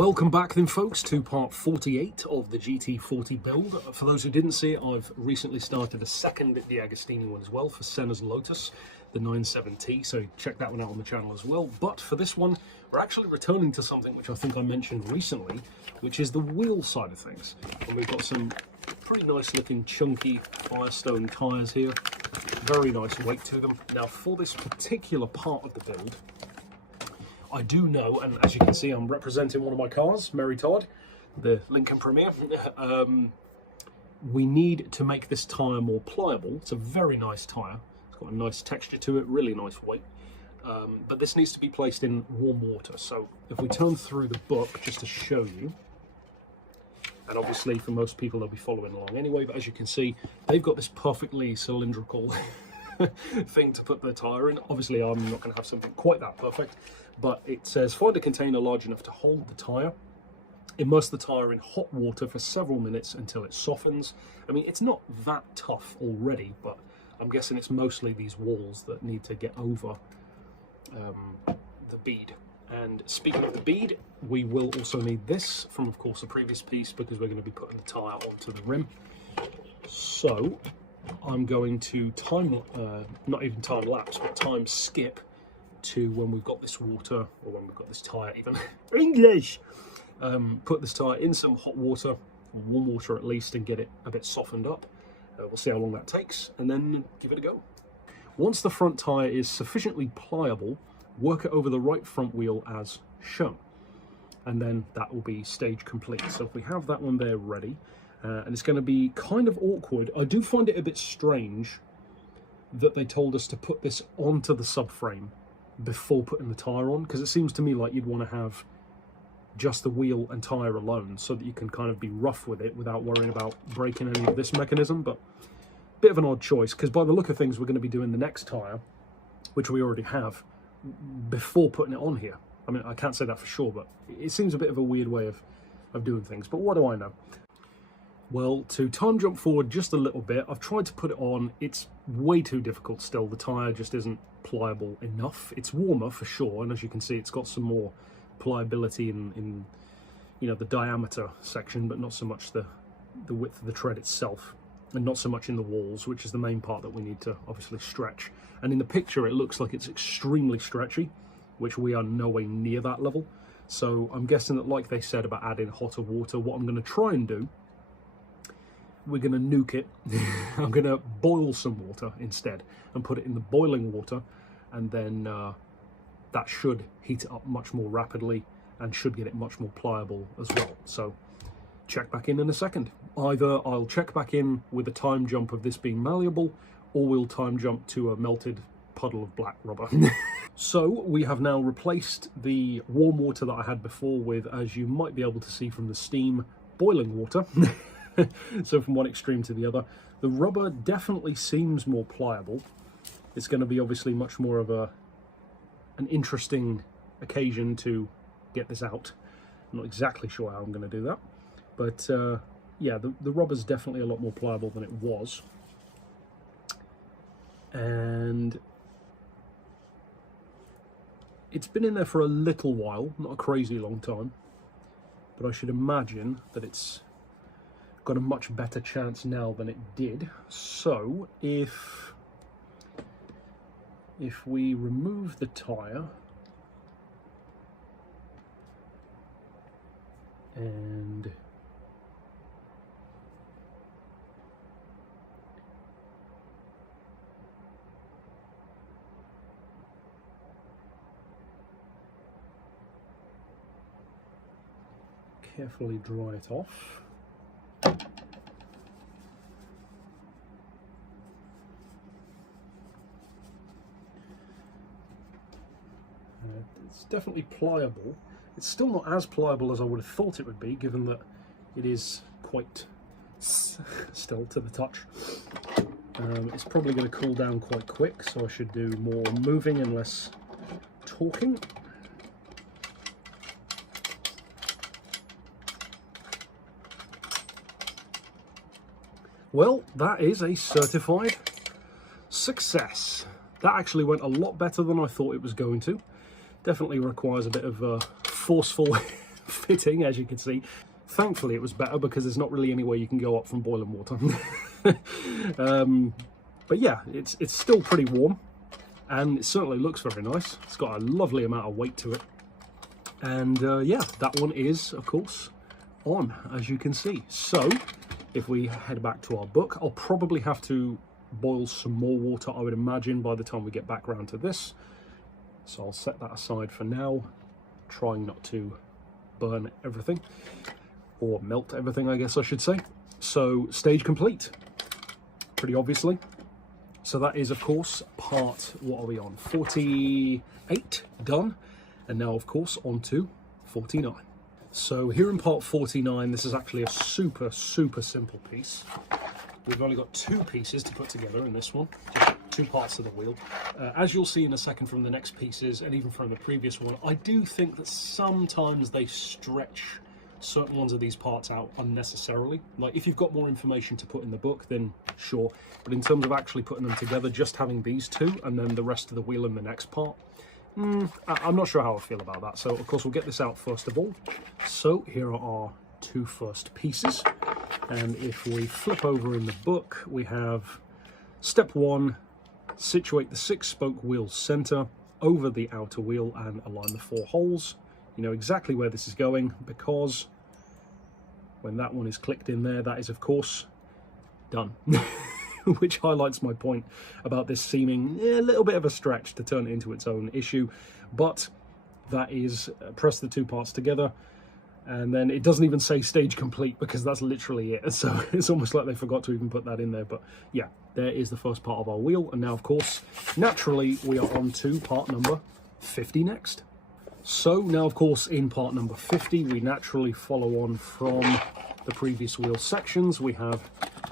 Welcome back then folks to part 48 of the GT40 build. For those who didn't see it, I've recently started a second DeAgostini one as well for Senna's Lotus, the 97T, so check that one out on the channel as well. But for this one, we're actually returning to something which I think I mentioned recently, which is the wheel side of things. And we've got some pretty nice looking chunky Firestone tyres here, very nice weight to them. Now for this particular part of the build, I do know, and as you can see, I'm representing one of my cars, Merry Todd, the Lincoln Premier. We need to make this tyre more pliable. It's a very nice tyre. It's got a nice texture to it, really nice weight. But this needs to be placed in warm water. So if we turn through the book, just to show you, and obviously for most people they'll be following along anyway, but as you can see, they've got this perfectly cylindrical thing to put the tyre in. Obviously I'm not going to have something quite that perfect, but it says find a container large enough to hold the tyre, immerse the tyre in hot water for several minutes until it softens. I mean, it's not that tough already, but I'm guessing it's mostly these walls that need to get over the bead. And speaking of the bead, we will also need this from, of course, the previous piece, because we're going to be putting the tyre onto the rim. So I'm going to not even time lapse, but time skip to when we've got this water, or when we've got this tyre even, English! Put this tyre in some hot water, or warm water at least, and get it a bit softened up. We'll see how long that takes, and then give it a go. Once the front tyre is sufficiently pliable, work it over the right front wheel as shown. And then that will be stage complete. So if we have that one there ready, and it's going to be kind of awkward. I do find it a bit strange that they told us to put this onto the subframe before putting the tyre on, because it seems to me like you'd want to have just the wheel and tyre alone so that you can kind of be rough with it without worrying about breaking any of this mechanism. But bit of an odd choice, because by the look of things we're going to be doing the next tyre, which we already have, before putting it on here. I mean, I can't say that for sure, but it seems a bit of a weird way of doing things, but what do I know? Well, to time jump forward just a little bit, I've tried to put it on. It's way too difficult still. The tyre just isn't pliable enough. It's warmer for sure, and as you can see, it's got some more pliability in you know, the diameter section, but not so much the width of the tread itself, and not so much in the walls, which is the main part that we need to obviously stretch. And in the picture, it looks like it's extremely stretchy, which we are nowhere near that level. So I'm guessing that, like they said about adding hotter water, what I'm going to try and do, we're going to nuke it. I'm going to boil some water instead and put it in the boiling water, and then that should heat it up much more rapidly and should get it much more pliable as well. So check back in a second. Either I'll check back in with a time jump of this being malleable, or we'll time jump to a melted puddle of black rubber. So we have now replaced the warm water that I had before with, as you might be able to see from the steam, boiling water. So from one extreme to the other. The rubber definitely seems more pliable. It's going to be obviously much more of an interesting occasion to get this out. I'm not exactly sure how I'm going to do that, but yeah, the rubber's definitely a lot more pliable than it was. And it's been in there for a little while, not a crazy long time, but I should imagine that it's got a much better chance now than it did. So if we remove the tyre and carefully dry it off. It's definitely pliable. It's still not as pliable as I would have thought it would be, given that it is quite still to the touch. It's probably going to cool down quite quick, so I should do more moving and less talking. Well, that is a certified success. That actually went a lot better than I thought it was going to. Definitely requires a bit of forceful fitting, as you can see. Thankfully it was better because there's not really any way you can go up from boiling water. But yeah, it's still pretty warm, and it certainly looks very nice. It's got a lovely amount of weight to it. And yeah, that one is, of course, on, as you can see. So if we head back to our book, I'll probably have to boil some more water, I would imagine, by the time we get back around to this. So I'll set that aside for now, trying not to burn everything, or melt everything, I guess I should say. So stage complete, pretty obviously. So that is, of course, part, what are we on, 48 done. And now, of course, on to 49. So here in part 49, this is actually a super simple piece. We've only got 2 pieces to put together in this one, just 2 parts of the wheel. As you'll see in a second from the next pieces, and even from the previous one, I do think that sometimes they stretch certain ones of these parts out unnecessarily. Like, if you've got more information to put in the book, then sure. But in terms of actually putting them together, just having these 2 and then the rest of the wheel in the next part, I'm not sure how I feel about that. So of course we'll get this out first of all. So here are our 2 first pieces, and if we flip over in the book, we have step 1, situate the 6-spoke wheel center over the outer wheel and align the 4 holes. You know exactly where this is going, because when that one is clicked in there, that is of course done. Which highlights my point about this seeming a little bit of a stretch to turn it into its own issue. But that is, press the 2 parts together, and then it doesn't even say stage complete, because that's literally it. So it's almost like they forgot to even put that in there. But yeah, there is the first part of our wheel. And now, of course, naturally, we are on to part number 50 next. So now, of course, in part number 50, we naturally follow on from the previous wheel sections. We have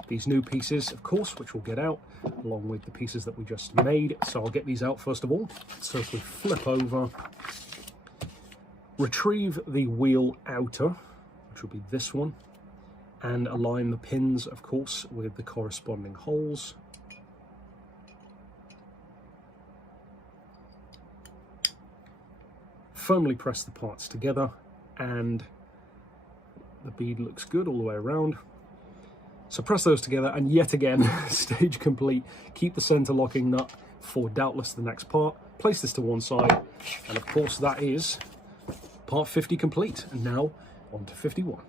these new pieces, of course, which we'll get out, along with the pieces that we just made. So I'll get these out first of all. So if we flip over, retrieve the wheel outer, which will be this one, and align the pins, of course, with the corresponding holes. Firmly press the parts together, and the bead looks good all the way around. So press those together, and yet again, stage complete. Keep the center locking nut for doubtless the next part. Place this to one side, and of course that is part 50 complete. And now on to 51.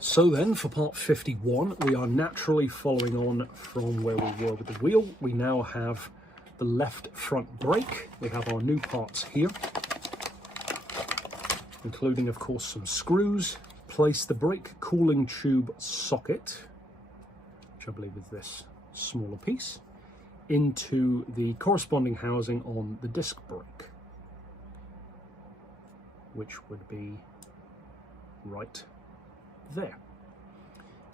So then for part 51, we are naturally following on from where we were with the wheel. We now have the left front brake. We have our new parts here, including of course some screws. Place the brake cooling tube socket, which I believe is this smaller piece, into the corresponding housing on the disc brake, which would be right there.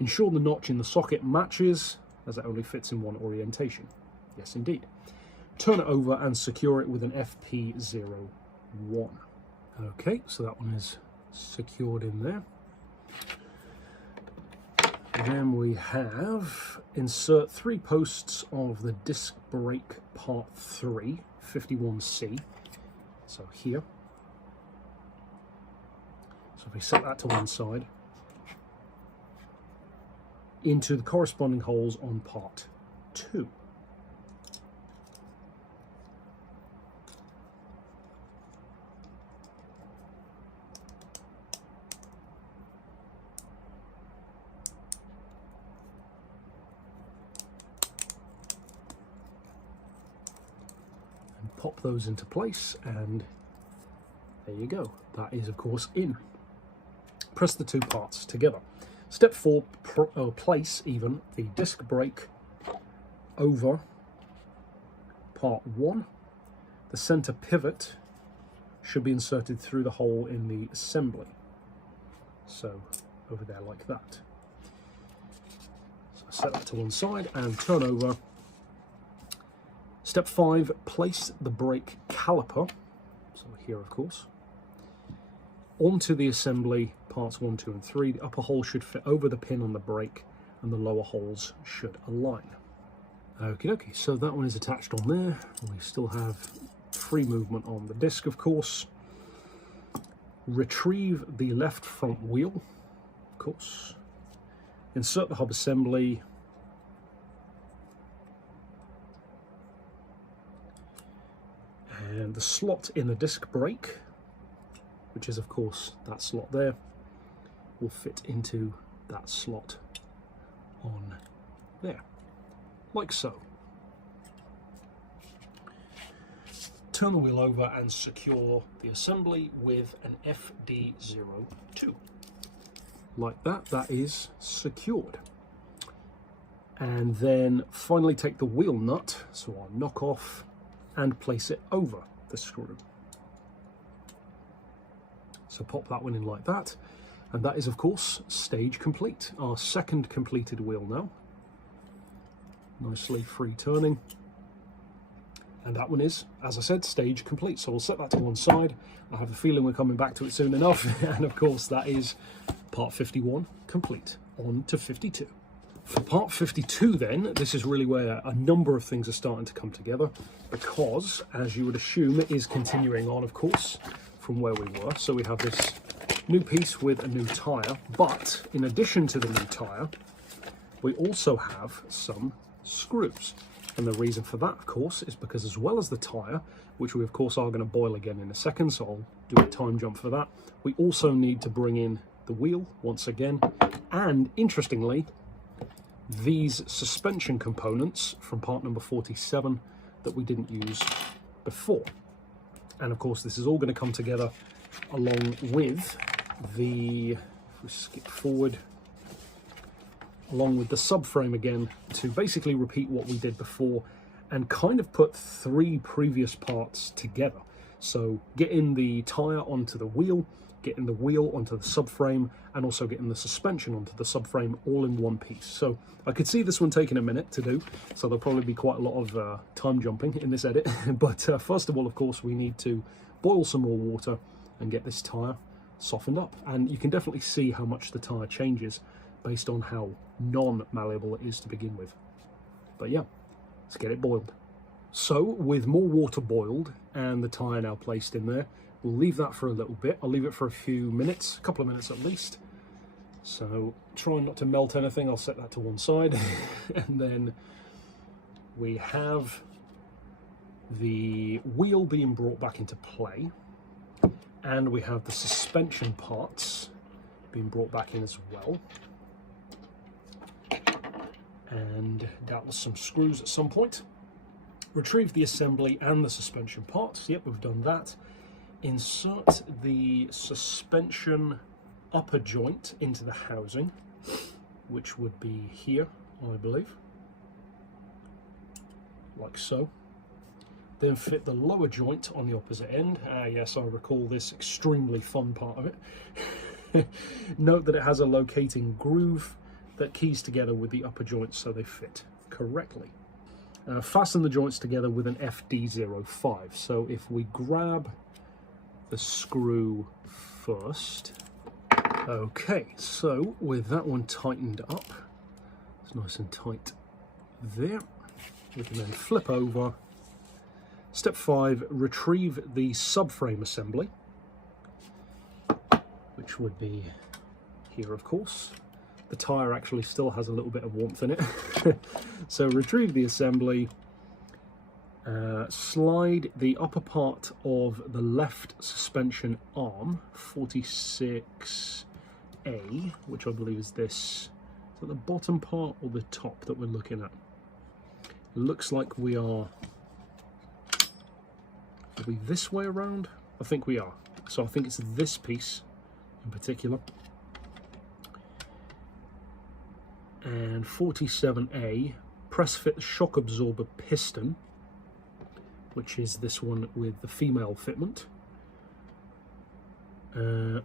Ensure the notch in the socket matches, as it only fits in one orientation. Yes, indeed. Turn it over and secure it with an FP01. Okay, so that one is secured in there. Then we have insert 3 posts of the disc brake part 3, 51C. So here. So if we set that to one side, into the corresponding holes on part 2. Pop those into place, and there you go. That is of course in. Press the 2 parts together. Step 4, place even the disc brake over part 1. The center pivot should be inserted through the hole in the assembly. So over there like that. So set that to one side and turn over. Step 5, place the brake caliper, so here of course, onto the assembly parts 1, 2 and 3. The upper hole should fit over the pin on the brake and the lower holes should align. Okie dokie, so that one is attached on there. We still have free movement on the disc of course. retrieve the left front wheel, of course, insert the hub assembly, and the slot in the disc brake, which is of course that slot there, will fit into that slot on there, like so. Turn the wheel over and secure the assembly with an FD02. Like that, that is secured. And then finally take the wheel nut, so I'll knock off and place it over the screw. So pop that one in like that. And that is of course stage complete. Our second completed wheel now. Nicely free turning. And that one is, as I said, stage complete. So we'll set that to one side. I have a feeling we're coming back to it soon enough. And of course, that is part 51 complete. On to 52. For part 52 then, this is really where a number of things are starting to come together. Because, as you would assume, it is continuing on, of course, from where we were. So we have this new piece with a new tyre. But in addition to the new tyre, we also have some screws. And the reason for that, of course, is because as well as the tyre, which we of course are going to boil again in a second, so I'll do a time jump for that, we also need to bring in the wheel once again. And interestingly, these suspension components from part number 47 that we didn't use before. And of course, this is all going to come together along with the, if we skip forward, along with the subframe again, to basically repeat what we did before and kind of put three previous parts together. So getting the tyre onto the wheel, getting the wheel onto the subframe, and also getting the suspension onto the subframe all in one piece. So I could see this one taking a minute to do, so there'll probably be quite a lot of time jumping in this edit. But first of all, of course, we need to boil some more water and get this tyre softened up. And you can definitely see how much the tyre changes based on how non-malleable it is to begin with. But yeah, let's get it boiled. So with more water boiled and the tyre now placed in there, we'll leave that for a little bit. I'll leave it for a few minutes, a couple of minutes at least. So trying not to melt anything, I'll set that to one side. And then we have the wheel being brought back into play. And we have the suspension parts being brought back in as well. And doubtless some screws at some point. Retrieve the assembly and the suspension parts. Yep, we've done that. Insert the suspension upper joint into the housing, which would be here, I believe, like so. Then fit the lower joint on the opposite end. Yes, I recall this extremely fun part of it. Note that it has a locating groove that keys together with the upper joints so they fit correctly. Fasten the joints together with an FD05. So if we grab the screw first. Okay, so with that one tightened up, it's nice and tight there. We can then flip over. Step 5, retrieve the subframe assembly, which would be here, of course. The tyre actually still has a little bit of warmth in it. So retrieve the assembly, slide the upper part of the left suspension arm, 46A, which I believe is this. Is that the bottom part or the top that we're looking at? It looks like we are this way around. I think we are. So I think it's this piece in particular. And 47A, press fit the shock absorber piston, which is this one with the female fitment,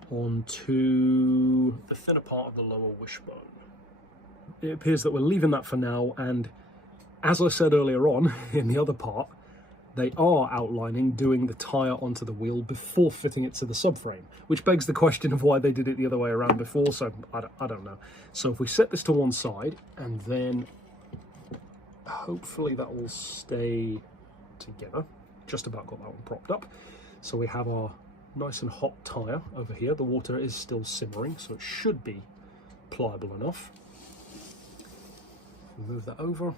onto the thinner part of the lower wishbone. It appears that we're leaving that for now, and as I said earlier on in the other part, they are outlining doing the tyre onto the wheel before fitting it to the subframe, which begs the question of why they did it the other way around before, so I don't know. So if we set this to one side, and then hopefully that will stay together. Just about got that one propped up. So we have our nice and hot tyre over here. The water is still simmering, so it should be pliable enough. Move that over.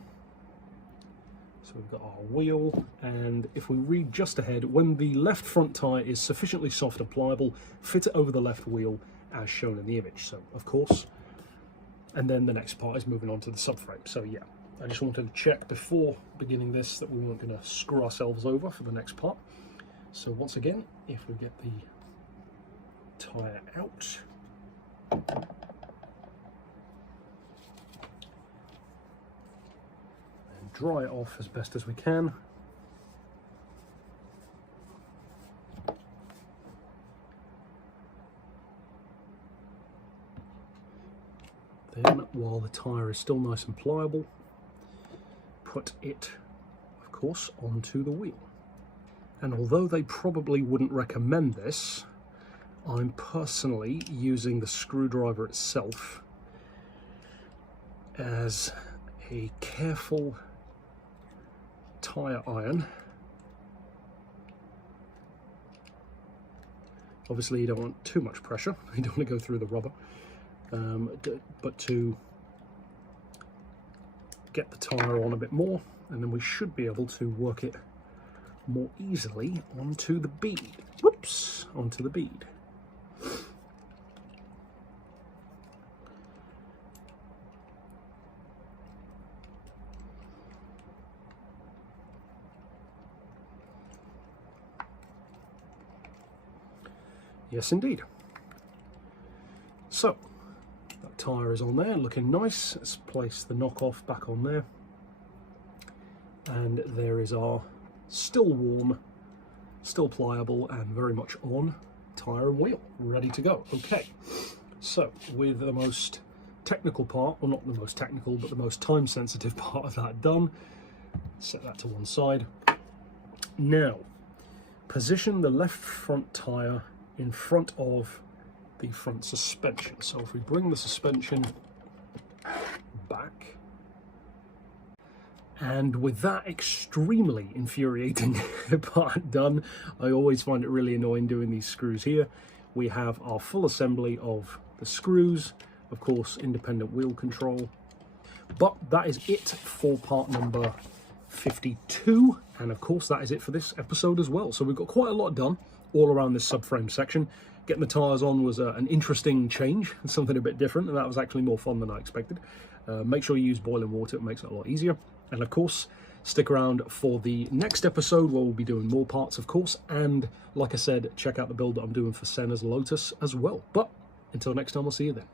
So we've got our wheel, and if we read just ahead, when the left front tyre is sufficiently soft and pliable, fit it over the left wheel as shown in the image. So, of course, and then the next part is moving on to the subframe. So yeah, I just wanted to check before beginning this that we weren't going to screw ourselves over for the next part. So once again, if we get the tyre out, dry it off as best as we can. Then, while the tyre is still nice and pliable, put it, of course, onto the wheel. And although they probably wouldn't recommend this, I'm personally using the screwdriver itself as a careful tyre iron. Obviously you don't want too much pressure, you don't want to go through the rubber, but to get the tyre on a bit more, and then we should be able to work it more easily onto the bead. Whoops! Onto the bead. Yes, indeed. So, that tyre is on there, looking nice. Let's place the knockoff back on there. And there is our still warm, still pliable, and very much on tyre and wheel, ready to go. Okay, so with the most technical part, well, not the most technical, but the most time-sensitive part of that done, set that to one side. Now, position the left front tyre in front of the front suspension. So if we bring the suspension back, and with that extremely infuriating part done, I always find it really annoying doing these screws here. We have our full assembly of the screws, of course independent wheel control, but that is it for part number 52, and of course that is it for this episode as well. So we've got quite a lot done all around this subframe section. Getting the tyres on was an interesting change, something a bit different, and that was actually more fun than I expected. Make sure you use boiling water, it makes it a lot easier. And of course, stick around for the next episode where we'll be doing more parts, of course, and like I said, check out the build that I'm doing for Senna's Lotus as well. But until next time, I'll see you then.